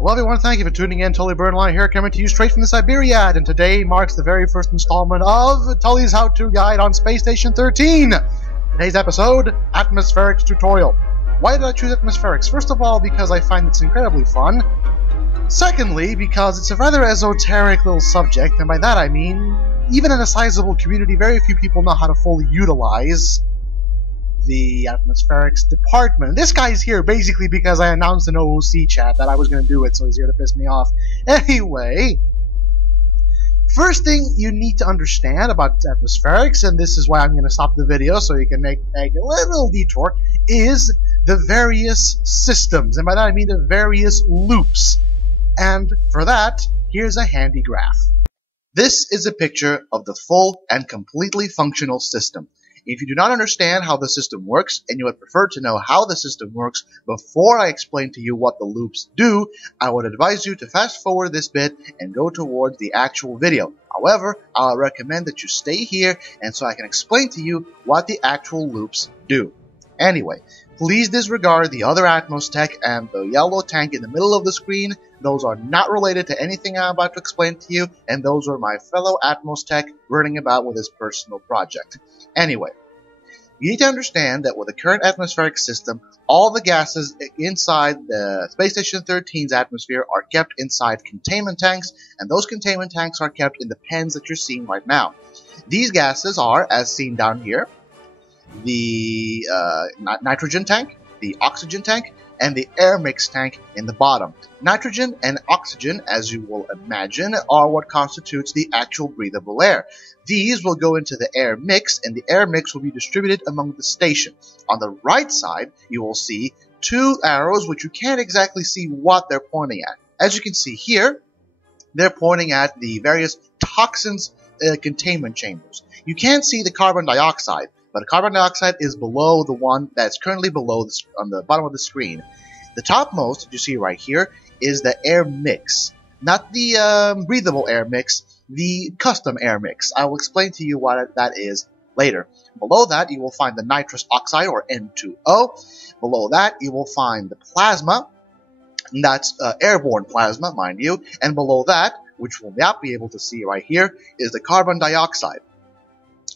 Hello everyone, thank you for tuning in. Tully Burnalot here, coming to you straight from the Siberiad, and today marks the very first installment of Tully's how-to guide on Space Station 13. Today's episode, Atmospherics Tutorial. Why did I choose atmospherics? First of all, because I find it's incredibly fun. Secondly, because it's a rather esoteric little subject, and by that I mean, even in a sizable community, very few people know how to fully utilize the atmospherics department. This guy's here basically because I announced in OOC chat that I was going to do it, so he's here to piss me off. Anyway, first thing you need to understand about atmospherics, and this is why I'm going to stop the video so you can make a little detour, is the various systems, and by that I mean the various loops. And for that, here's a handy graph. This is a picture of the full and completely functional system. If you do not understand how the system works, and you would prefer to know how the system works before I explain to you what the loops do, I would advise you to fast forward this bit and go towards the actual video. However, I'll recommend that you stay here and so I can explain to you what the actual loops do. Anyway, please disregard the other Atmos tech and the yellow tank in the middle of the screen. Those are not related to anything I'm about to explain to you, and those are my fellow Atmos tech learning about with his personal project. Anyway, you need to understand that with the current atmospheric system, all the gases inside the Space Station 13's atmosphere are kept inside containment tanks, and those containment tanks are kept in the pens that you're seeing right now. These gases are, as seen down here, the nitrogen tank, the oxygen tank, and the air mix tank in the bottom. Nitrogen and oxygen, as you will imagine, are what constitutes the actual breathable air. These will go into the air mix, and the air mix will be distributed among the station. On the right side, you will see two arrows which you can't exactly see what they're pointing at. As you can see here, they're pointing at the various toxins containment chambers. You can't see the carbon dioxide, but carbon dioxide is below the one that's currently below this, on the bottom of the screen. The topmost, that you see right here, is the air mix. Not the breathable air mix, the custom air mix. I will explain to you what that is later. Below that, you will find the nitrous oxide, or N2O. Below that, you will find the plasma. That's airborne plasma, mind you. And below that, which we'll not be able to see right here, is the carbon dioxide.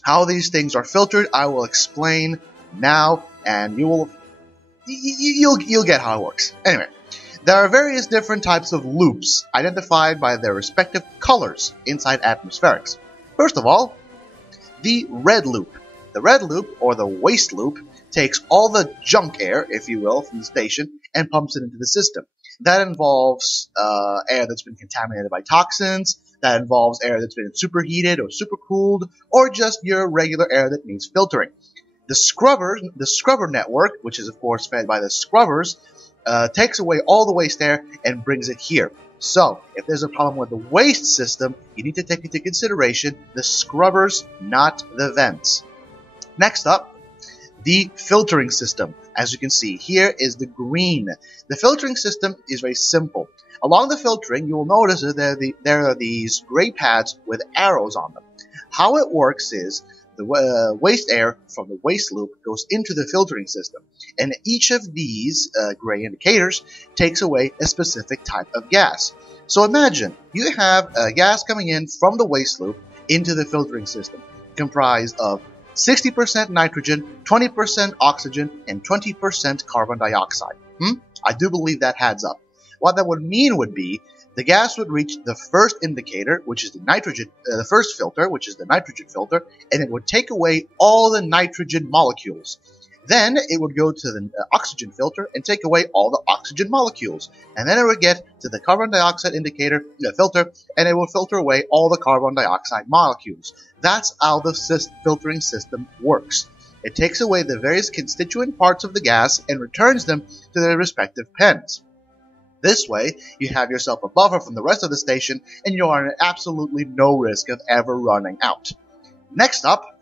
How these things are filtered, I will explain now, and you'll get how it works. Anyway, there are various different types of loops identified by their respective colors inside atmospherics. First of all, the red loop. The red loop, or the waste loop, takes all the junk air, if you will, from the station and pumps it into the system. That involves air that's been contaminated by toxins. That involves air that's been superheated or supercooled, or just your regular air that needs filtering. The scrubber network, which is of course fed by the scrubbers, takes away all the waste air and brings it here. So, if there's a problem with the waste system, you need to take into consideration the scrubbers, not the vents. Next up, the filtering system. As you can see, here is the green. The filtering system is very simple. Along the filtering, you will notice that there are these gray pads with arrows on them. How it works is the waste air from the waste loop goes into the filtering system, and each of these gray indicators takes away a specific type of gas. So imagine you have a gas coming in from the waste loop into the filtering system, comprised of 60% nitrogen, 20% oxygen, and 20% carbon dioxide. I do believe that adds up. What that would mean would be the gas would reach the first indicator, which is the nitrogen, the first filter, which is the nitrogen filter, and it would take away all the nitrogen molecules. Then it would go to the oxygen filter and take away all the oxygen molecules. And then it would get to the carbon dioxide indicator, the filter, and it will filter away all the carbon dioxide molecules. That's how the filtering system works. It takes away the various constituent parts of the gas and returns them to their respective pens. This way, you have yourself a buffer from the rest of the station, and you are at absolutely no risk of ever running out. Next up,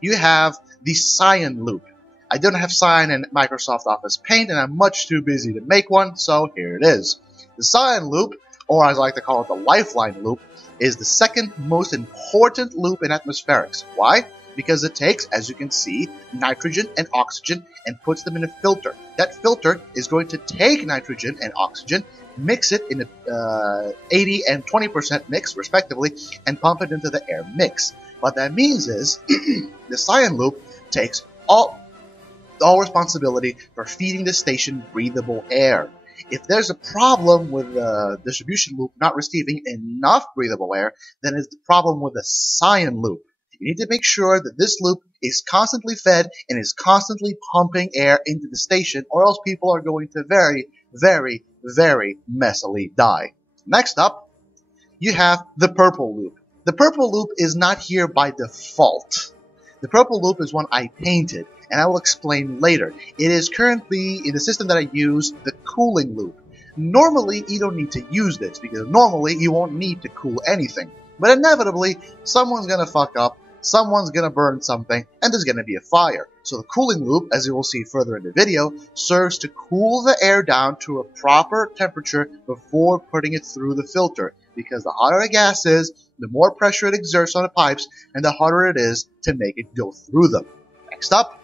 you have the cyan loop. I don't have cyan in Microsoft Office Paint, and I'm much too busy to make one, so here it is. The cyan loop, or as I like to call it the lifeline loop, is the second most important loop in atmospherics. Why? because it takes, as you can see, nitrogen and oxygen and puts them in a filter. That filter is going to take nitrogen and oxygen, mix it in a 80 and 20% mix, respectively, and pump it into the air mix. What that means is the cyan loop takes all responsibility for feeding the station breathable air. If there's a problem with the distribution loop not receiving enough breathable air, then it's the problem with the cyan loop. You need to make sure that this loop is constantly fed and is constantly pumping air into the station, or else people are going to very, very, very messily die. Next up, you have the purple loop. The purple loop is not here by default. The purple loop is one I painted, and I will explain later. It is currently, in the system that I use, the cooling loop. Normally, you don't need to use this, because normally you won't need to cool anything. But inevitably, someone's gonna fuck up, someone's gonna burn something, and there's gonna be a fire. So the cooling loop, as you will see further in the video, serves to cool the air down to a proper temperature before putting it through the filter. Because the hotter a gas is, the more pressure it exerts on the pipes, and the harder it is to make it go through them. Next up,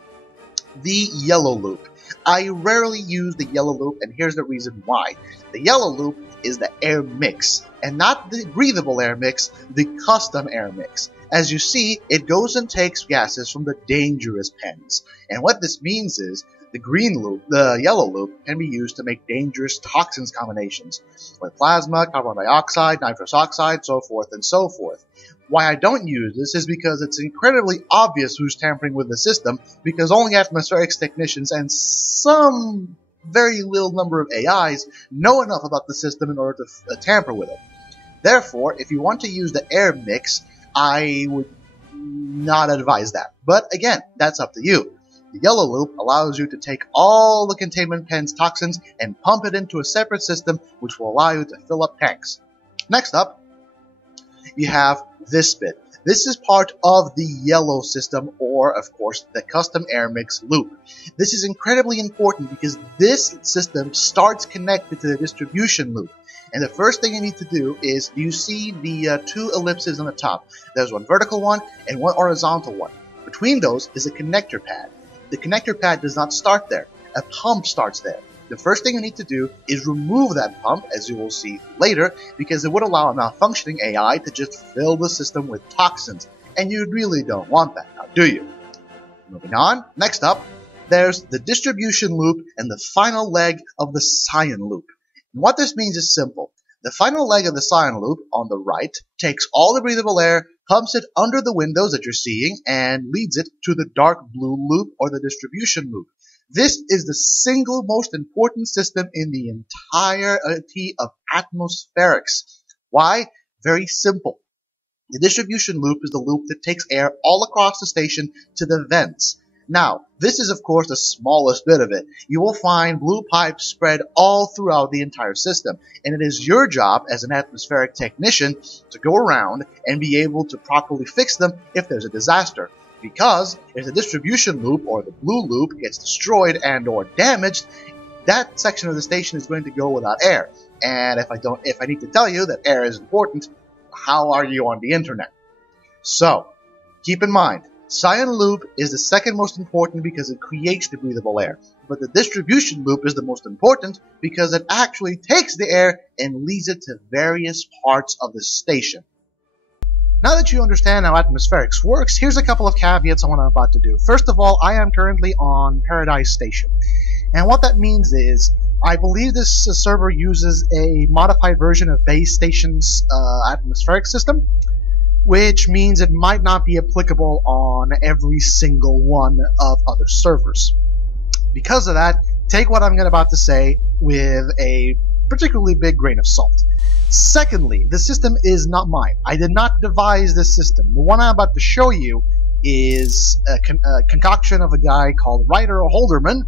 the yellow loop. I rarely use the yellow loop, and here's the reason why. The yellow loop is the air mix, and not the breathable air mix, the custom air mix. As you see, it goes and takes gases from the dangerous pens. And what this means is, the yellow loop can be used to make dangerous toxins combinations, like plasma, carbon dioxide, nitrous oxide, so forth and so forth. Why I don't use this is because it's incredibly obvious who's tampering with the system, because only atmospherics technicians and some very little number of AIs know enough about the system in order to tamper with it. Therefore, if you want to use the air mix, I would not advise that. But again, that's up to you. The yellow loop allows you to take all the containment pen's toxins and pump it into a separate system, which will allow you to fill up tanks. Next up, you have this bit. This is part of the yellow system, or, of course, the custom air mix loop. This is incredibly important because this system starts connected to the distribution loop. And the first thing you need to do is, you see the two ellipses on the top. There's one vertical one and one horizontal one. Between those is a connector pad. The connector pad does not start there. A pump starts there. The first thing you need to do is remove that pump, as you will see later, because it would allow a malfunctioning AI to just fill the system with toxins, and you really don't want that, now do you? Moving on, next up, there's the distribution loop and the final leg of the cyan loop. And what this means is simple. The final leg of the cyan loop, on the right, takes all the breathable air, pumps it under the windows that you're seeing, and leads it to the dark blue loop, or the distribution loop. This is the single most important system in the entirety of atmospherics. Why? Very simple. The distribution loop is the loop that takes air all across the station to the vents. Now, this is of course the smallest bit of it. You will find blue pipes spread all throughout the entire system, and it is your job as an atmospheric technician to go around and be able to properly fix them if there's a disaster. Because if the distribution loop, or the blue loop, gets destroyed and or damaged, that section of the station is going to go without air. And if I need to tell you that air is important, how are you on the internet? So, keep in mind, cyan loop is the second most important because it creates the breathable air. But the distribution loop is the most important because it actually takes the air and leads it to various parts of the station. Now that you understand how atmospherics works, here's a couple of caveats on what I'm about to do. First of all, I am currently on Paradise Station. And what that means is, I believe this server uses a modified version of Base Station's atmospheric system, which means it might not be applicable on every single one of other servers. Because of that, take what I'm about to say with a particularly big grain of salt. Secondly, the system is not mine. I did not devise this system. The one I'm about to show you is a concoction of a guy called Ryder Holderman,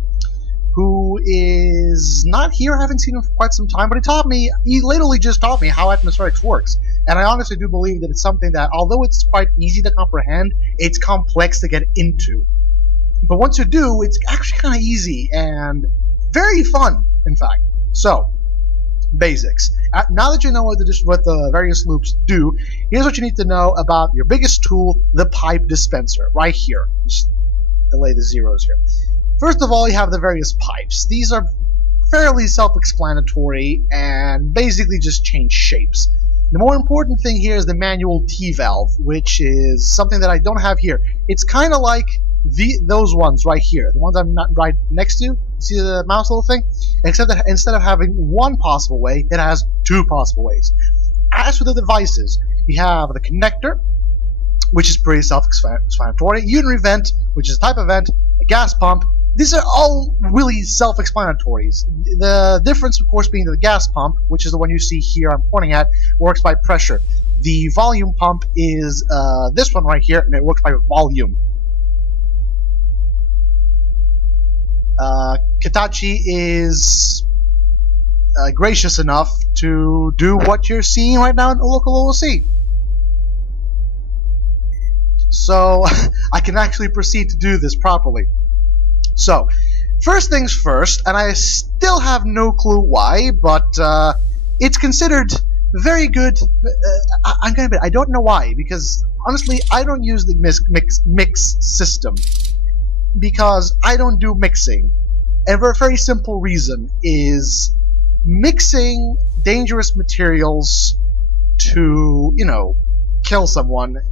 who is not here. I haven't seen him for quite some time, but he literally just taught me how atmospherics works. And I honestly do believe that it's something that, although it's quite easy to comprehend, it's complex to get into. But once you do, it's actually kind of easy and very fun, in fact. So, basics. Now that you know what the various loops do, here's what you need to know about your biggest tool, the pipe dispenser, right here. Just delay the zeros here. First of all, you have the various pipes. These are fairly self-explanatory and basically just change shapes. The more important thing here is the manual T-valve, which is something that I don't have here. It's kind of like those ones right here, the ones I'm not right next to. See the mouse little thing? Except that instead of having one possible way, it has two possible ways. As for the devices, you have the connector, which is pretty self-explanatory, urinary vent, which is a type of vent, a gas pump. These are all really self-explanatory. The difference, of course, being that the gas pump, which is the one you see here I'm pointing at, works by pressure. The volume pump is this one right here, and it works by volume. Kitachi is gracious enough to do what you're seeing right now in the local OOC. So I can actually proceed to do this properly. So, first things first, and I still have no clue why, but it's considered very good. I don't know why, because honestly, I don't use the mix system because I don't do mixing, and for a very simple reason is mixing dangerous materials to, you know, kill someone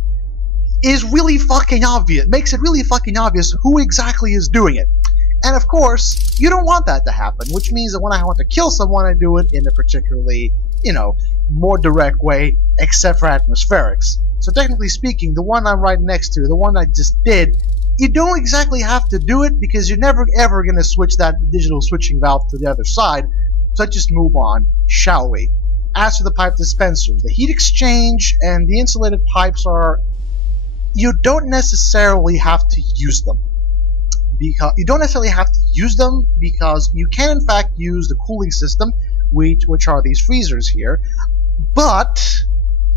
is really fucking obvious. Makes it really fucking obvious who exactly is doing it. And of course, you don't want that to happen, which means that when I want to kill someone, I do it in a particularly, you know, more direct way, except for atmospherics. So technically speaking, the one I'm right next to, the one I just did, you don't exactly have to do it because you're never ever going to switch that digital switching valve to the other side. So let's just move on, shall we? As for the pipe dispensers, the heat exchange and the insulated pipes are... You don't necessarily have to use them. You don't necessarily have to use them because you can in fact use the cooling system, which are these freezers here, but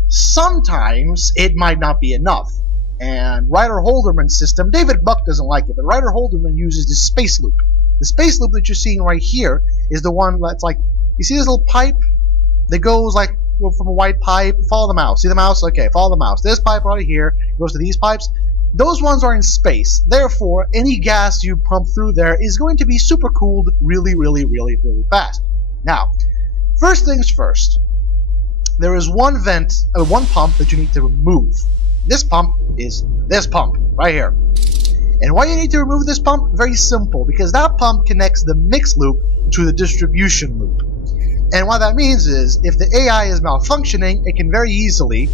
sometimes it might not be enough. And Ryder-Holderman's system, David Buck doesn't like it, but Ryder-Holderman uses this space loop. The space loop that you're seeing right here is the one that's like, you see this little pipe that goes like from a white pipe, follow the mouse. See the mouse? Okay, follow the mouse. This pipe right here goes to these pipes. Those ones are in space. Therefore, any gas you pump through there is going to be supercooled really, really, really, really fast. Now, first things first. There is one pump that you need to remove. This pump is this pump right here. And why you need to remove this pump? Very simple, because that pump connects the mix loop to the distribution loop. And what that means is, if the AI is malfunctioning, it can very easily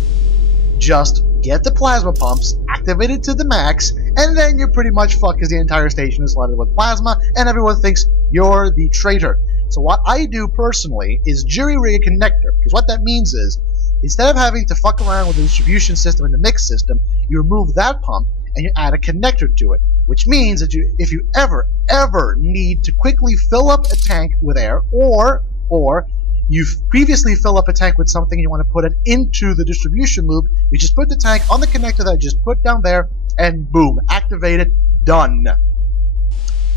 just get the plasma pumps, activate it to the max, and then you're pretty much fucked because the entire station is flooded with plasma, and everyone thinks you're the traitor. So what I do personally is jury-rig a connector, because what that means is, instead of having to fuck around with the distribution system and the mix system, you remove that pump, and you add a connector to it. Which means that if you ever need to quickly fill up a tank with air, or you've previously filled up a tank with something and you want to put it into the distribution loop, you just put the tank on the connector that I just put down there, and boom, activated, done.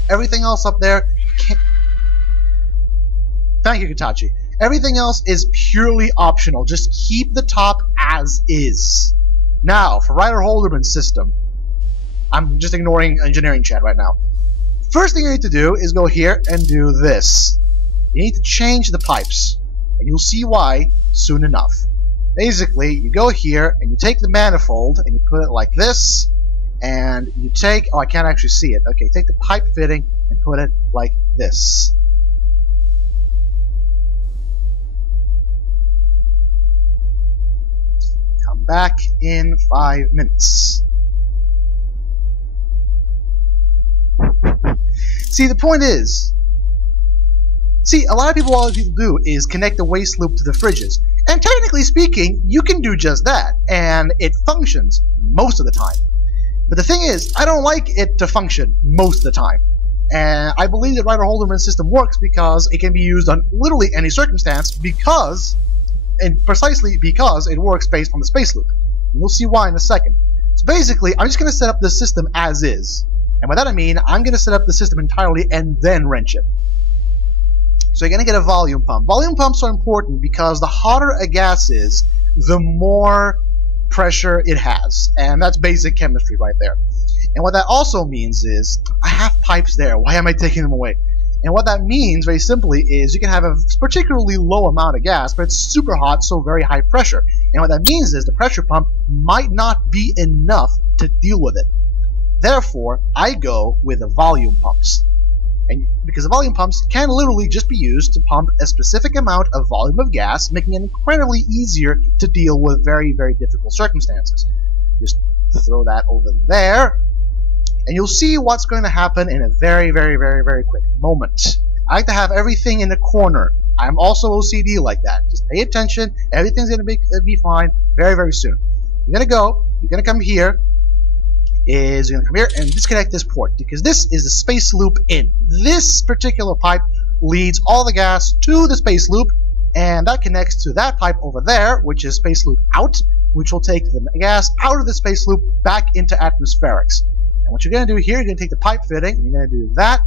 Everything else up there Thank you, Kitachi. Everything else is purely optional. Just keep the top as is. Now, for Ryder-Holderman's system, I'm just ignoring engineering chat right now. First thing you need to do is go here and do this. You need to change the pipes, and you'll see why soon enough. Basically, you go here and you take the manifold and you put it like this, and you take, oh, I can't actually see it. Okay, take the pipe fitting and put it like this. Come back in 5 minutes. See, the point is, a lot of people, all people do is connect the waste loop to the fridges. And technically speaking, you can do just that, and it functions most of the time. But the thing is, I don't like it to function most of the time. And I believe that Ryder-Holderman's system works because it can be used on literally any circumstance precisely because it works based on the space loop. And you'll see why in a second. So basically, I'm just going to set up the system as is. And by that I mean, I'm going to set up the system entirely and then wrench it. So you're going to get a volume pump. Volume pumps are important because the hotter a gas is, the more pressure it has. And that's basic chemistry right there. And what that also means is, I have pipes there. Why am I taking them away? And what that means, very simply, is you can have a particularly low amount of gas, but it's super hot, so very high pressure. And what that means is the pressure pump might not be enough to deal with it. Therefore, I go with the volume pumps. And because the volume pumps can literally just be used to pump a specific amount of volume of gas, making it incredibly easier to deal with very, very difficult circumstances. Just throw that over there. And you'll see what's going to happen in a very, very, very, very quick moment. I like to have everything in the corner. I'm also OCD like that. Just pay attention. Everything's going to be fine very, very soon. You're going to go. You're going to come here. You're going to come here and disconnect this port. Because this is the space loop in. This particular pipe leads all the gas to the space loop. And that connects to that pipe over there, which is space loop out. Which will take the gas out of the space loop back into atmospherics. And what you're going to do here, you're going to take the pipe fitting, and you're going to do that.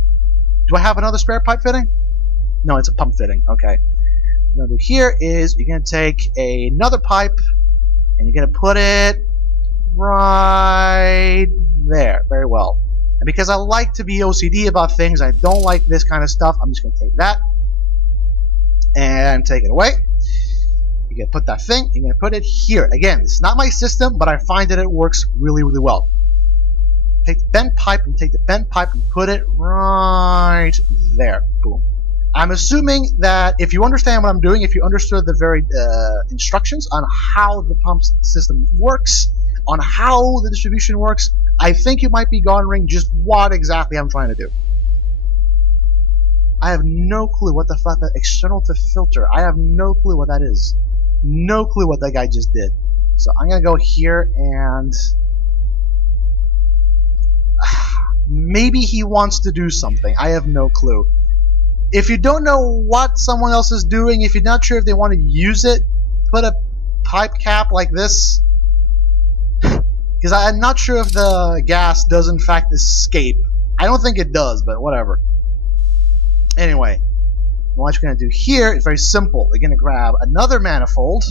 Do I have another spare pipe fitting? No, it's a pump fitting. Okay. What you're going to do here is you're going to take another pipe, and you're going to put it right there. Very well. And because I like to be OCD about things, I don't like this kind of stuff, I'm just going to take that and take it away. You're going to put that thing, you're going to put it here. Again, this is not my system, but I find that it works really, really well. Take the bent pipe and take the bent pipe and put it right there. Boom. I'm assuming that if you understand what I'm doing, if you understood the very instructions on how the pump system works, on how the distribution works, I think you might be garnering just what exactly I'm trying to do. I have no clue what the fuck that external to filter. I have no clue what that is. No clue what that guy just did. So I'm going to go here and... maybe he wants to do something. I have no clue. If you don't know what someone else is doing, if you're not sure if they want to use it, put a pipe cap like this. Because I'm not sure if the gas does in fact escape. I don't think it does, but whatever. Anyway, what you're going to do here is very simple. You're going to grab another manifold.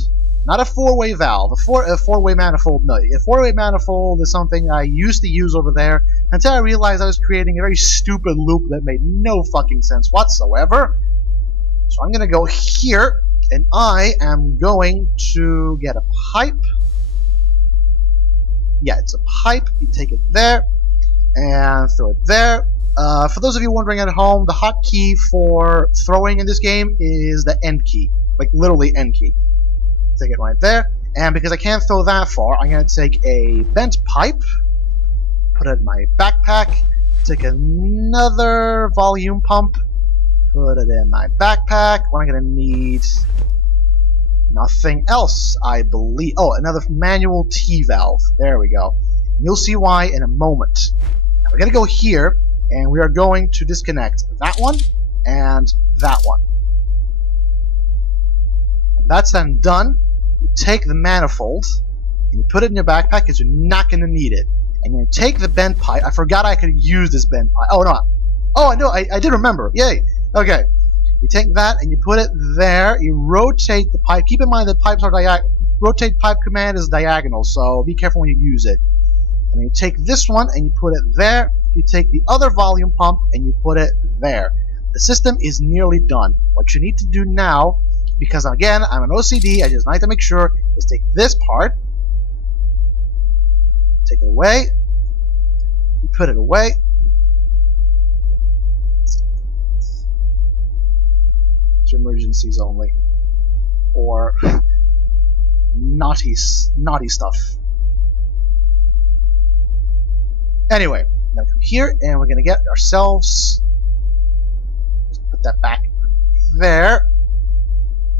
Not a four-way valve. A four-way manifold, no. A four-way manifold is something I used to use over there until I realized I was creating a very stupid loop that made no fucking sense whatsoever. So I'm going to go here, and I am going to get a pipe. Yeah, it's a pipe. You take it there, and throw it there. For those of you wondering at home, the hotkey for throwing in this game is the end key. Like, literally end key. Take it right there, and because I can't throw that far, I'm going to take a bent pipe, put it in my backpack, take another volume pump, put it in my backpack. What I'm going to need, nothing else, I believe. Oh, another manual T-valve. There we go. And you'll see why in a moment. Now we're going to go here, and we are going to disconnect that one and that one. When that's then done, you take the manifold and you put it in your backpack because you're not going to need it. And you take the bent pipe. I forgot I could use this bent pipe. Oh, no. Oh, I know. I did remember. Yay. Okay. You take that and you put it there. You rotate the pipe. Keep in mind that pipes are diagonal. Rotate pipe command is diagonal, so be careful when you use it. And then you take this one and you put it there. You take the other volume pump and you put it there. The system is nearly done. What you need to do now, because again, I'm an OCD, I just like to make sure, is take this part, take it away, you put it away, it's emergencies only, or naughty stuff. Anyway, I'm going to come here and we're going to get ourselves, just put that back there,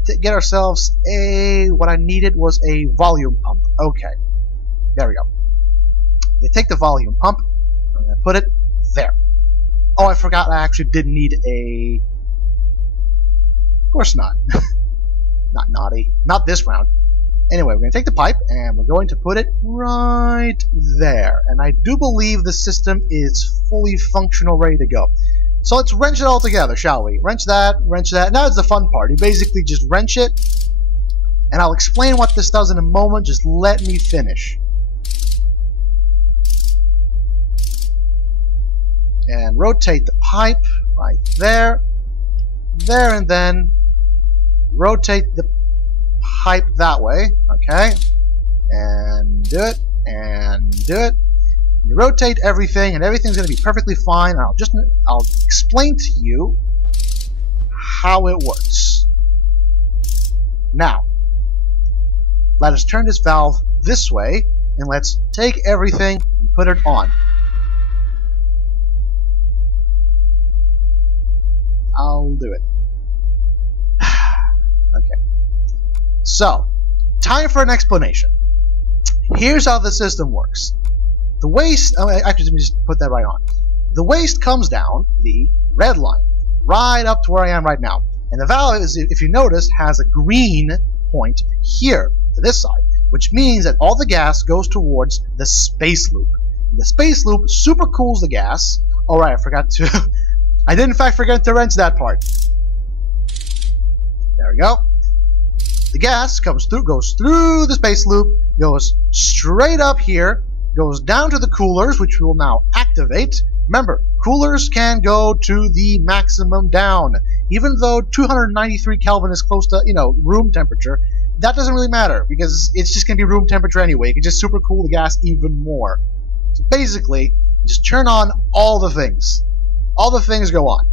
to get ourselves what I needed was a volume pump. Okay, there we go. You take the volume pump, I'm going to put it there. Oh, I forgot I actually did need a... Of course not. Not naughty. Not this round. Anyway, we're going to take the pipe and we're going to put it right there. And I do believe the system is fully functional, ready to go. So let's wrench it all together, shall we? Wrench that, wrench that. Now it's the fun part. You basically just wrench it, and I'll explain what this does in a moment. Just let me finish. And rotate the pipe right there, there, and then rotate the pipe that way, okay? And do it, and do it. You rotate everything, and everything's going to be perfectly fine. And I'll explain to you how it works. Now, let us turn this valve this way, and let's take everything and put it on. I'll do it. Okay. So, time for an explanation. Here's how the system works. The waste, actually, let me just put that right on. The waste comes down the red line, right up to where I am right now. And the valve, is, if you notice, has a green point here, to this side, which means that all the gas goes towards the space loop. The space loop supercools the gas. Alright, I forgot to... I did in fact forget to wrench that part. There we go. The gas goes through the space loop, goes straight up here, goes down to the coolers, which we will now activate. Remember, coolers can go to the maximum down. Even though 293 Kelvin is close to, room temperature, that doesn't really matter, because it's just going to be room temperature anyway. You can just supercool the gas even more. So basically, just turn on all the things. All the things go on.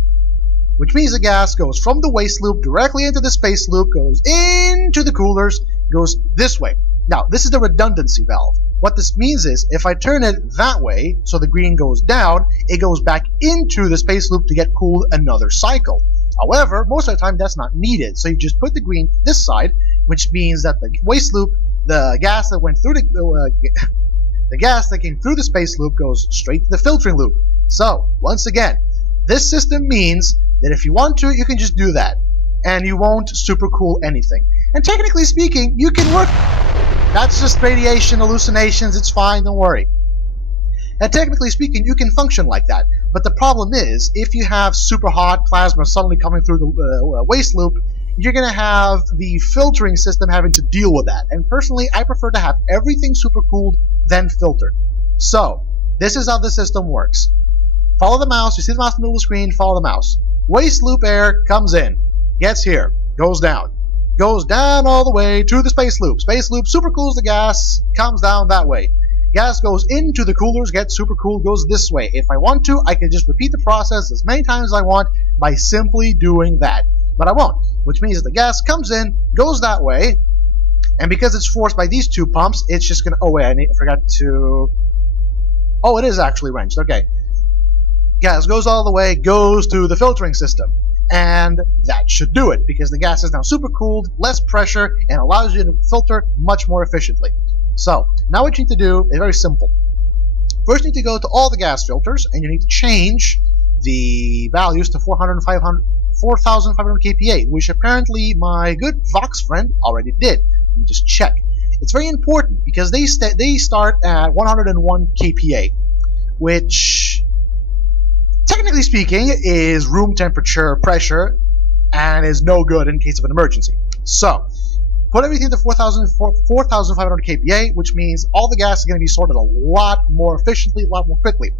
Which means the gas goes from the waste loop directly into the space loop, goes into the coolers, goes this way. Now, this is the redundancy valve. What this means is, if I turn it that way, so the green goes down, it goes back into the space loop to get cooled another cycle. However, most of the time that's not needed, so you just put the green to this side, which means that the waste loop, the gas that went through the gas that came through the space loop goes straight to the filtering loop. So, once again, this system means that if you want to, you can just do that, and you won't supercool anything. And technically speaking, you can work. That's just radiation hallucinations, it's fine, don't worry. And technically speaking, you can function like that. But the problem is, if you have super hot plasma suddenly coming through the waste loop, you're going to have the filtering system having to deal with that. And personally, I prefer to have everything supercooled, then filtered. So, this is how the system works. Follow the mouse, you see the mouse in the middle of the screen, follow the mouse. Waste loop air comes in, gets here, goes down all the way to the space loop. Space loop supercools the gas, comes down that way. Gas goes into the coolers, gets supercooled, goes this way. If I want to, I can just repeat the process as many times as I want by simply doing that. But I won't, which means that the gas comes in, goes that way, and because it's forced by these two pumps, it's just gonna... Oh wait, I forgot to... Oh, it is actually wrenched, okay. Gas goes all the way, goes to the filtering system. And that should do it, because the gas is now supercooled, less pressure, and allows you to filter much more efficiently. So, now what you need to do is very simple. First you need to go to all the gas filters, and you need to change the values to 4,500 kPa, which apparently my good Vox friend already did. Let me just check. It's very important, because they start at 101 kPa, which... technically speaking, is room temperature pressure and is no good in case of an emergency. So, put everything to 4,500 kPa, which means all the gas is going to be sorted a lot more efficiently, a lot more quickly.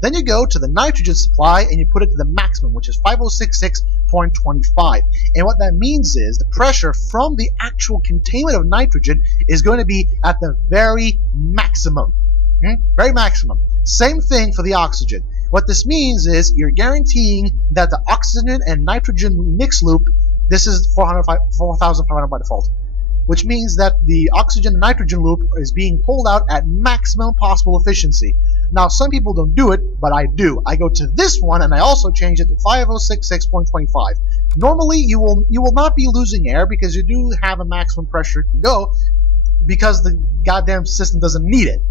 Then you go to the nitrogen supply and you put it to the maximum, which is 5066.25. And what that means is the pressure from the actual containment of nitrogen is going to be at the very maximum. Very maximum. Same thing for the oxygen. What this means is you're guaranteeing that the oxygen and nitrogen mix loop, this is 4,500 by default, which means that the oxygen and nitrogen loop is being pulled out at maximum possible efficiency. Now, some people don't do it, but I do. I go to this one and I also change it to 5066.25. Normally, you will not be losing air because you do have a maximum pressure it can go because the goddamn system doesn't need it.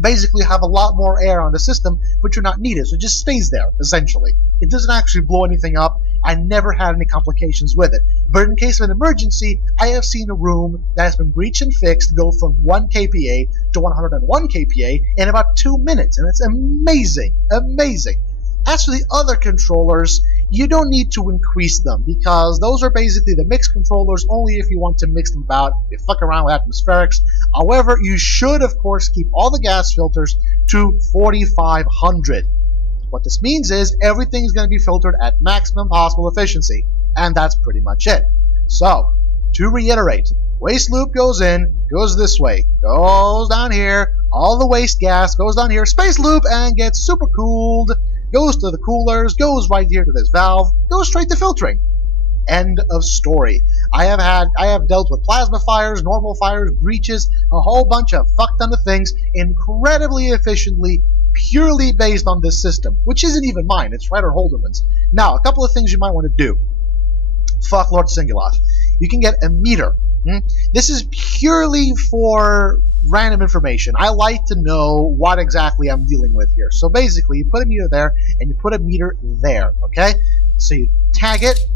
Basically, you have a lot more air on the system, but you're not needed, so it just stays there, essentially. It doesn't actually blow anything up. I never had any complications with it. But in case of an emergency, I have seen a room that has been breached and fixed go from 1 kPa to 101 kPa in about 2 minutes, and it's amazing. Amazing. As for the other controllers, you don't need to increase them, because those are basically the mix controllers only if you want to mix them about, you fuck around with atmospherics. However, you should, of course, keep all the gas filters to 4500. What this means is everything is going to be filtered at maximum possible efficiency, and that's pretty much it. So, to reiterate, waste loop goes in, goes this way, goes down here, all the waste gas goes down here, space loop, and gets super cooled, goes to the coolers, goes right here to this valve, goes straight to filtering. End of story. I have dealt with plasma fires, normal fires, breaches, a whole bunch of fuck ton of things incredibly efficiently, purely based on this system, which isn't even mine, it's Ryder Holderman's. Now, a couple of things you might want to do. Fuck Lord Singulat. You can get a meter. This is purely for random information. I like to know what exactly I'm dealing with here. So basically, you put a meter there, and you put a meter there, okay? So you tag it,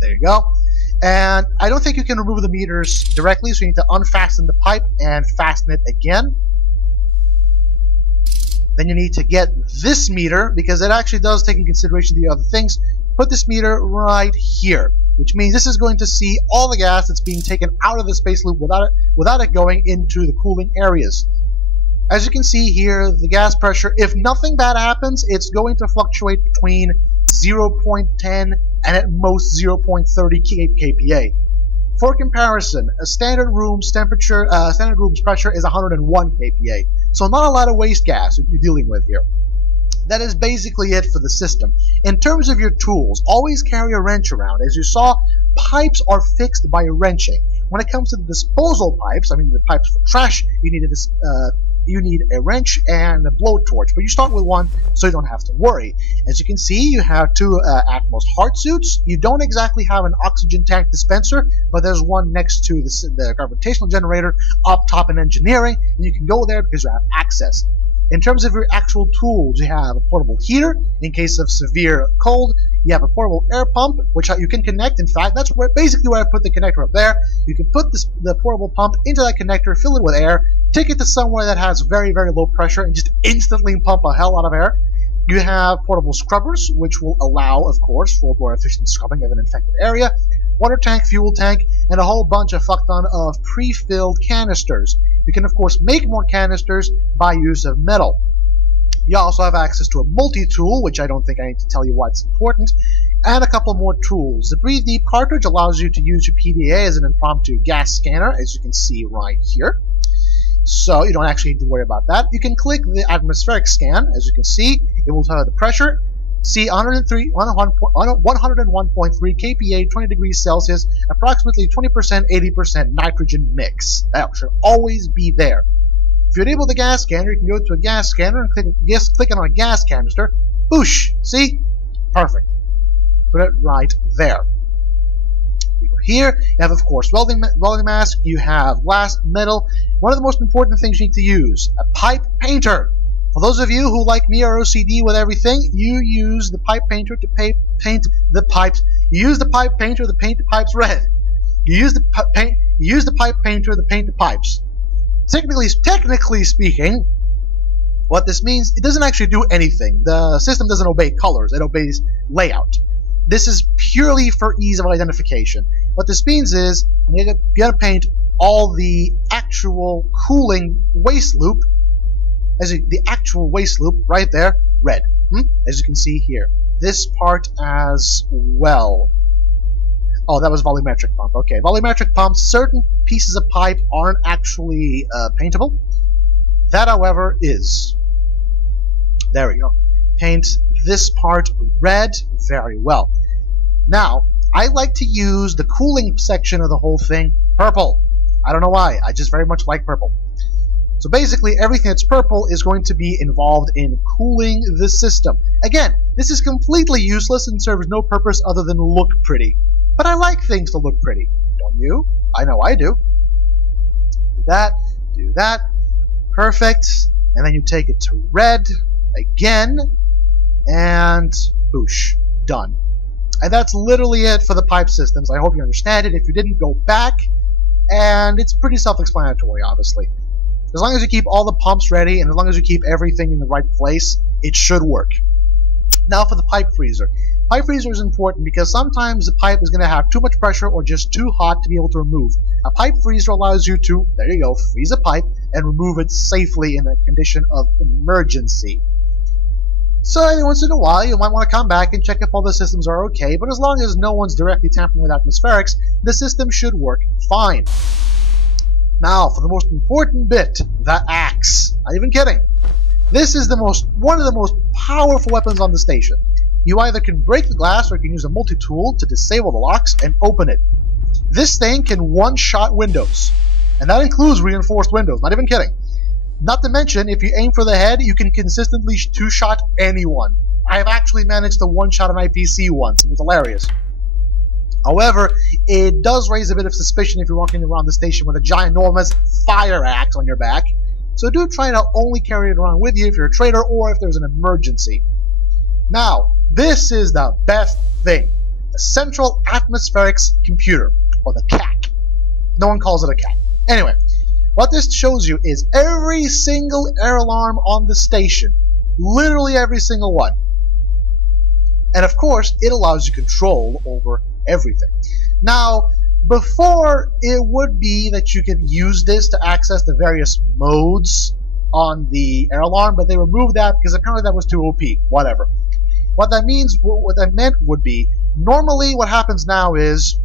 there you go. And I don't think you can remove the meters directly, so you need to unfasten the pipe and fasten it again. Then you need to get this meter, because it actually does take in consideration the other things. Put this meter right here, which means this is going to see all the gas that's being taken out of the space loop without it going into the cooling areas. As you can see here, the gas pressure, if nothing bad happens, it's going to fluctuate between 0.10 and at most 0.30 kPa. For comparison, a standard room's pressure is 101 kPa, so not a lot of waste gas that you're dealing with here. That is basically it for the system. In terms of your tools, always carry a wrench around. As you saw, pipes are fixed by wrenching. When it comes to the disposal pipes, I mean the pipes for trash, you need a wrench and a blowtorch, but you start with one so you don't have to worry. As you can see, you have two Atmos heart suits. You don't exactly have an oxygen tank dispenser, but there's one next to the gravitational generator up top in engineering, and you can go there because you have access. In terms of your actual tools, you have a portable heater in case of severe cold. You have a portable air pump, which you can connect. In fact, that's basically where I put the connector up there. You can put the portable pump into that connector, fill it with air, take it to somewhere that has very, very low pressure, and just instantly pump a hell out of air. You have portable scrubbers, which will allow, of course, for more efficient scrubbing of an infected area. Water tank, fuel tank, and a whole bunch of fuck ton of pre-filled canisters. You can, of course, make more canisters by use of metal. You also have access to a multi-tool, which I don't think I need to tell you what's important, and a couple more tools. The Breathe Deep cartridge allows you to use your PDA as an impromptu gas scanner, as you can see right here. So you don't actually need to worry about that. You can click the atmospheric scan. As you can see, it will tell you the pressure. See 101.3 kPa, 20 degrees Celsius, approximately 20%, 80% nitrogen mix. That should always be there. If you enable the gas scanner, you can go to a gas scanner and click on a gas canister. Boosh! See? Perfect. Put it right there. You go here. You have, of course, welding mask. You have glass, metal. One of the most important things you need to use, a pipe painter. For those of you who, like me, are OCD with everything, you use the pipe painter to paint the pipes. You use the pipe painter to paint the pipes red. You use the pipe painter to paint the pipes. Technically speaking, what this means, it doesn't actually do anything. The system doesn't obey colors, it obeys layout. This is purely for ease of identification. What this means is, I'm going to paint all the actual cooling waste loop, the actual waste loop right there, red. As you can see here. This part as well. Oh, that was volumetric pump. Okay, volumetric pumps, certain pieces of pipe aren't actually paintable. That, however, is. There we go. Paint this part red very well. Now, I like to use the cooling section of the whole thing purple. I don't know why. I just very much like purple. So basically, everything that's purple is going to be involved in cooling the system. Again, this is completely useless and serves no purpose other than look pretty. But I like things to look pretty. Don't you? I know I do. Do that. Perfect. And then you take it to red again. And boosh. Done. And that's literally it for the pipe systems. I hope you understand it. If you didn't, go back. And it's pretty self-explanatory, obviously. As long as you keep all the pumps ready, and as long as you keep everything in the right place, it should work. Now for the pipe freezer. Pipe freezer is important because sometimes the pipe is going to have too much pressure or just too hot to be able to remove. A pipe freezer allows you to, there you go, freeze a pipe and remove it safely in a condition of emergency. So every once in a while you might want to come back and check if all the systems are okay, but as long as no one's directly tampering with atmospherics, the system should work fine. Now for the most important bit, the axe. Not even kidding. This is one of the most powerful weapons on the station. You either can break the glass or you can use a multi-tool to disable the locks and open it. This thing can one-shot windows, and that includes reinforced windows, not even kidding. Not to mention, if you aim for the head, you can consistently two-shot anyone. I have actually managed to one-shot an IPC once, it was hilarious. However, it does raise a bit of suspicion if you're walking around the station with a ginormous fire axe on your back. So do try to only carry it around with you if you're a trader or if there's an emergency. Now, this is the best thing. The Central Atmospherics Computer, or the CAC. No one calls it a CAC. Anyway, what this shows you is every single air alarm on the station. Literally every single one. And of course, it allows you control over everything. Now, before, it would be that you could use this to access the various modes on the air alarm, but they removed that because apparently that was too OP. Whatever. What that meant would be, normally what happens now is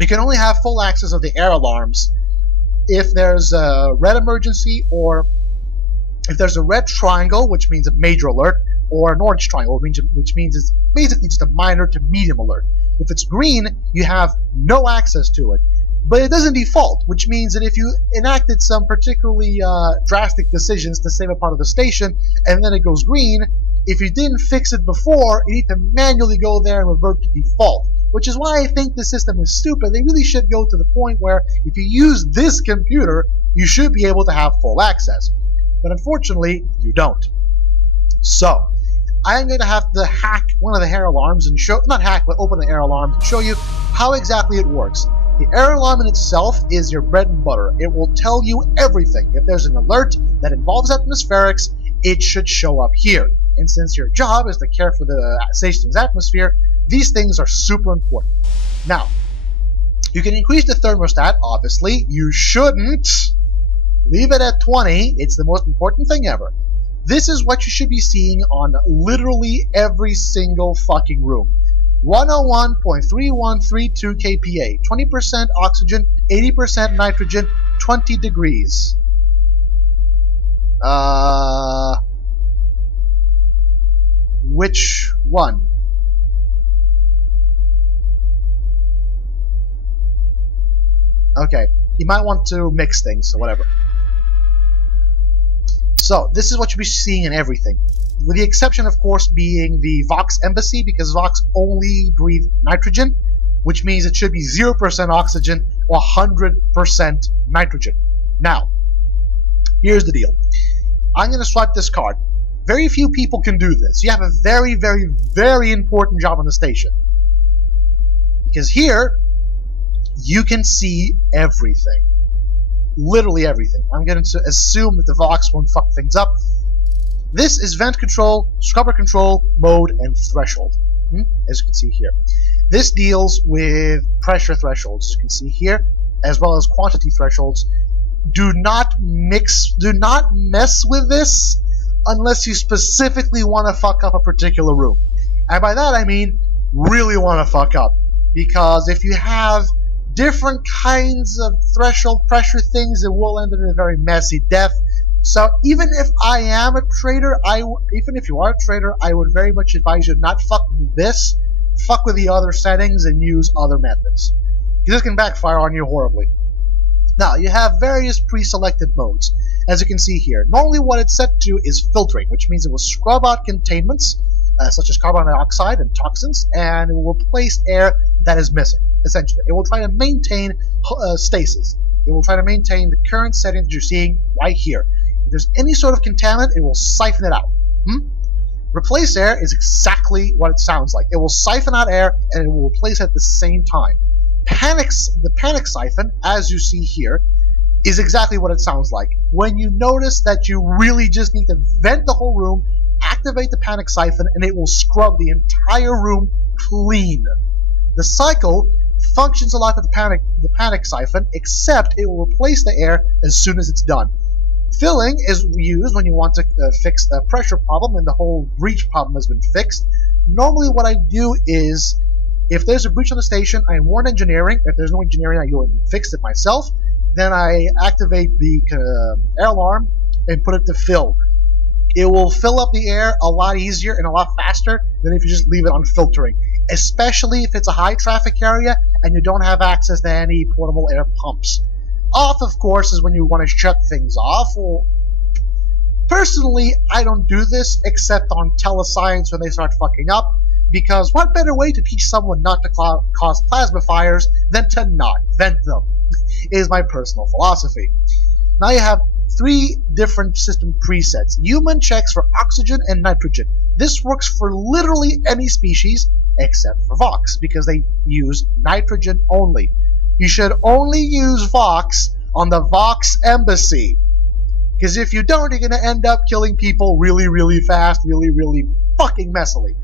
you can only have full access of the air alarms if there's a red emergency, or if there's a red triangle, which means a major alert, or an orange triangle, which means it's basically just a minor to medium alert. If it's green, you have no access to it. But it doesn't default, which means that if you enacted some particularly drastic decisions to save a part of the station, and then it goes green, if you didn't fix it before, you need to manually go there and revert to default. Which is why I think the system is stupid. They really should go to the point where if you use this computer, you should be able to have full access. But unfortunately, you don't. So, I'm going to have to hack one of the air alarms and open the air alarms and show you how exactly it works. The air alarm in itself is your bread and butter. It will tell you everything. If there's an alert that involves atmospherics, it should show up here. And since your job is to care for the station's atmosphere, these things are super important. Now, you can increase the thermostat, obviously. You shouldn't. Leave it at 20. It's the most important thing ever. This is what you should be seeing on literally every single fucking room. 101.3132 kPa, 20% oxygen, 80% nitrogen, 20 degrees. Which one? Okay, you might want to mix things, so whatever. So, this is what you'll be seeing in everything. With the exception, of course, being the Vox Embassy, because Vox only breathe nitrogen, which means it should be 0% oxygen or 100% nitrogen. Now, here's the deal. I'm going to swipe this card. Very few people can do this. You have a very, very, very important job on the station. Because here, you can see everything. Literally everything. I'm going to assume that the Vox won't fuck things up. This is vent control, scrubber control, mode, and threshold. As you can see here. This deals with pressure thresholds, as you can see here, as well as quantity thresholds. Do not mess with this unless you specifically want to fuck up a particular room. And by that I mean really want to fuck up. Because if you have different kinds of threshold pressure things, it will end in a very messy death. So even if I am a trader, even if you are a trader, I would very much advise you not fuck with this, fuck with the other settings and use other methods. Because this can backfire on you horribly. Now, you have various pre-selected modes, as you can see here. Normally what it's set to is filtering, which means it will scrub out containments, such as carbon dioxide and toxins, and it will replace air that is missing, essentially. It will try to maintain stasis. It will try to maintain the current setting that you're seeing right here. If there's any sort of contaminant, it will siphon it out. Replace air is exactly what it sounds like. It will siphon out air, and it will replace it at the same time. The panic siphon, as you see here, is exactly what it sounds like. When you notice that you really just need to vent the whole room, activate the panic siphon and it will scrub the entire room clean. The cycle functions a lot like the panic siphon, except it will replace the air as soon as it's done. Filling is used when you want to fix a pressure problem and the whole breach problem has been fixed. Normally what I do is, if there's a breach on the station, I warn engineering. If there's no engineering, I go and fix it myself. Then I activate the air alarm and put it to fill. It will fill up the air a lot easier and a lot faster than if you just leave it on filtering, especially if it's a high traffic area and you don't have access to any portable air pumps. Off, of course, is when you want to shut things off. Well, personally, I don't do this except on telescience when they start fucking up, because what better way to teach someone not to cause plasma fires than to not vent them, is my personal philosophy. Now you have 3 different system presets. Human checks for oxygen and nitrogen. This works for literally any species except for Vox, because they use nitrogen only. You should only use Vox on the Vox Embassy, because if you don't, you're going to end up killing people really, really fast, really fucking messily.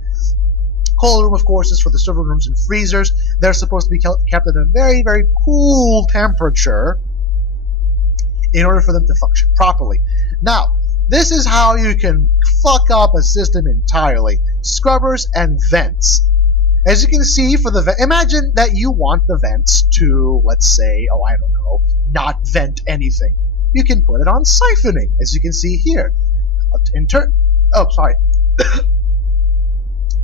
Cold room, of course, is for the server rooms and freezers. They're supposed to be kept at a very, very cool temperature in order for them to function properly. Now, this is how you can fuck up a system entirely. Scrubbers and vents. As you can see, for the vent, imagine that you want the vents to, let's say, oh, I don't know, not vent anything. You can put it on siphoning, as you can see here. Oh, sorry.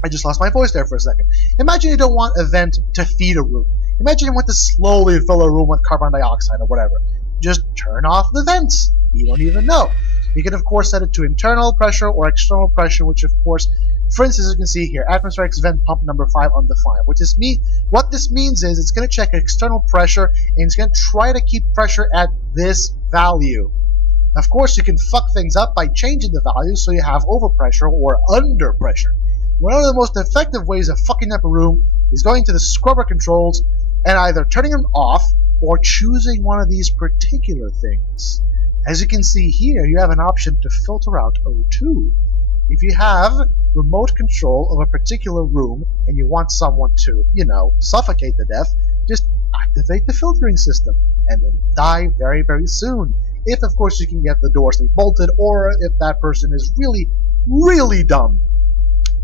I just lost my voice there for a second. Imagine you don't want a vent to feed a room. Imagine you want to slowly fill a room with carbon dioxide or whatever. Just turn off the vents. You don't even know. You can, of course, set it to internal pressure or external pressure, which, of course, for instance, as you can see here, atmospheric vent pump number 5 undefined. What this means is it's going to check external pressure, and it's going to try to keep pressure at this value. Of course, you can fuck things up by changing the value so you have overpressure or under pressure. One of the most effective ways of fucking up a room is going to the scrubber controls and either turning them off or choosing one of these particular things. As you can see here, you have an option to filter out O2. If you have remote control of a particular room and you want someone to, suffocate to death, just activate the filtering system and then die very, very soon. If, of course, you can get the doors to be bolted, or if that person is really, really dumb.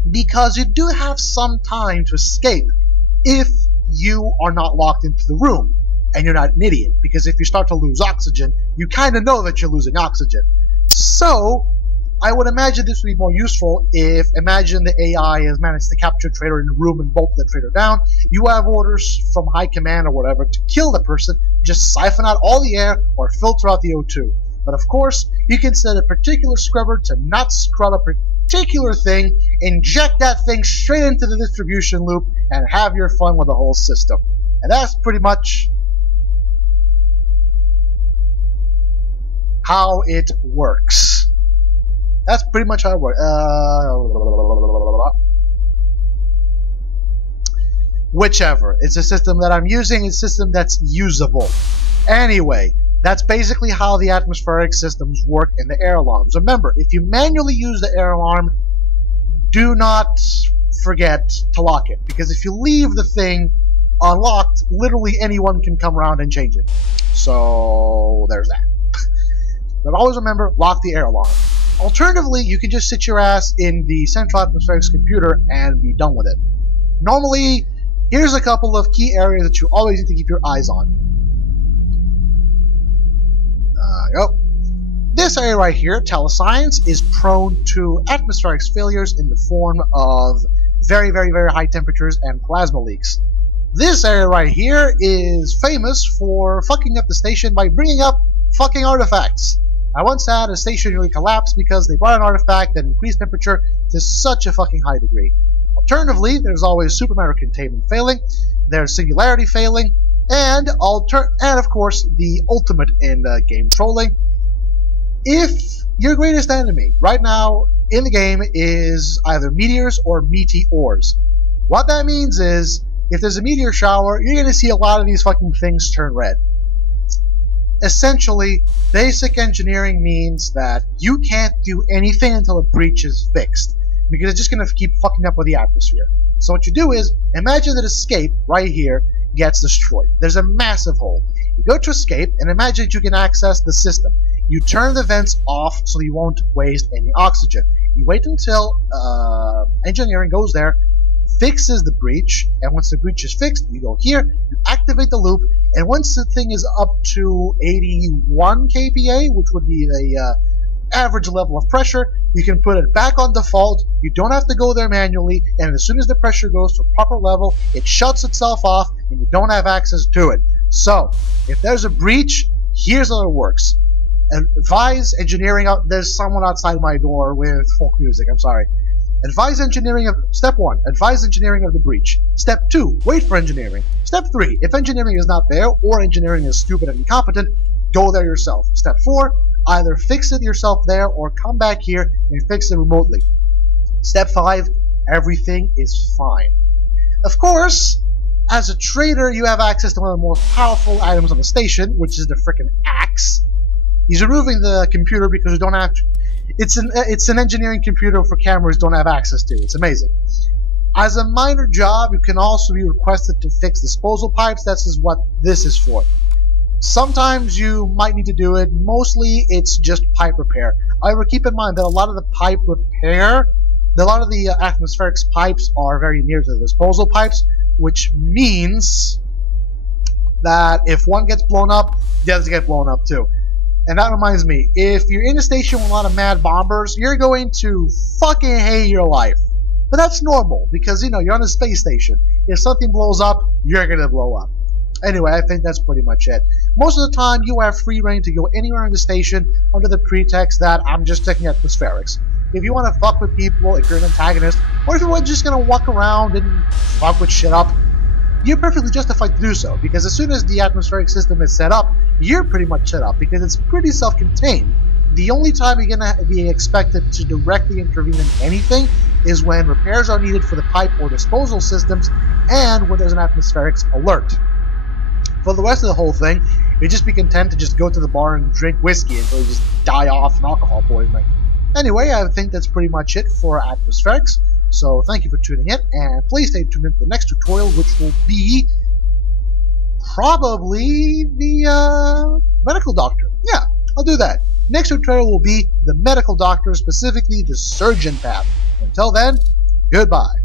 Because you do have some time to escape if you are not locked into the room and you're not an idiot. Because if you start to lose oxygen, you kind of know that you're losing oxygen. So, I would imagine this would be more useful if, imagine the AI has managed to capture a traitor in a room and bolt the traitor down. You have orders from high command or whatever to kill the person, just siphon out all the air or filter out the O2. But of course, you can set a particular scrubber to not scrub a particular thing, inject that thing straight into the distribution loop, and have your fun with the whole system. And that's pretty much how it works. That's pretty much how it works. Whichever. It's a system that I'm using. It's a system that's usable. Anyway, that's basically how the atmospheric systems work in the air alarms. Remember, if you manually use the air alarm, do not forget to lock it. Because if you leave the thing unlocked, literally anyone can come around and change it. So, there's that. But always remember, lock the air alarm. Alternatively, you can just sit your ass in the central atmospherics computer and be done with it. Normally, here's a couple of key areas that you always need to keep your eyes on. This area right here, telescience, is prone to atmospheric failures in the form of very, very, very high temperatures and plasma leaks. This area right here is famous for fucking up the station by bringing up fucking artifacts. I once had a station nearly collapse because they brought an artifact that increased temperature to such a fucking high degree. Alternatively, there's always supermatter containment failing, there's singularity failing, and of course, the ultimate in game trolling. If your greatest enemy right now in the game is either meteors or meteors, what that means is, if there's a meteor shower, you're going to see a lot of these fucking things turn red. Essentially, basic engineering means that you can't do anything until a breach is fixed. because it's just going to keep fucking up with the atmosphere. So what you do is, imagine that escape right here gets destroyed. There's a massive hole. You go to escape, and imagine that you can access the system. You turn the vents off so you won't waste any oxygen. You wait until engineering goes there, fixes the breach, and once the breach is fixed, you go here, you activate the loop, and once the thing is up to 81 kPa, which would be the average level of pressure, you can put it back on default. You don't have to go there manually, and as soon as the pressure goes to a proper level, it shuts itself off, and you don't have access to it. So, if there's a breach, here's how it works. Advise engineering out. There's someone outside my door with folk music. I'm sorry. Advise engineering of step 1. Advise engineering of the breach. Step 2. Wait for engineering. Step 3. If engineering is not there or engineering is stupid and incompetent, go there yourself. Step 4. Either fix it yourself there or come back here and fix it remotely. Step 5. Everything is fine. Of course, as a trader, you have access to one of the most powerful items on the station, which is the frickin' axe. He's removing the computer because you don't have to. It's an engineering computer for cameras don't have access to. It's amazing. As a minor job, you can also be requested to fix disposal pipes. That's what this is for. Sometimes you might need to do it. Mostly, it's just pipe repair. However, keep in mind that a lot of the pipe repair, a lot of the atmospheric pipes are very near to the disposal pipes, which means that if one gets blown up, the others get blown up too. And that reminds me, if you're in a station with a lot of mad bombers, you're going to fucking hate your life. But that's normal, because, you know, you're on a space station. If something blows up, you're going to blow up. Anyway, I think that's pretty much it. Most of the time, you have free reign to go anywhere in the station under the pretext that I'm just taking atmospherics. If you want to fuck with people, if you're an antagonist, or if you're just going to walk around and fuck with shit up, you're perfectly justified to do so, because as soon as the atmospheric system is set up, you're pretty much set up, because it's pretty self-contained. The only time you're going to be expected to directly intervene in anything is when repairs are needed for the pipe or disposal systems, and when there's an atmospherics alert. For the rest of the whole thing, you just be content to just go to the bar and drink whiskey until you just die off from alcohol poisoning. Anyway, I think that's pretty much it for atmospherics. So thank you for tuning in, and please stay tuned in for the next tutorial, which will be probably the medical doctor. Yeah, I'll do that. Next tutorial will be the medical doctor, specifically the surgeon path. Until then, goodbye.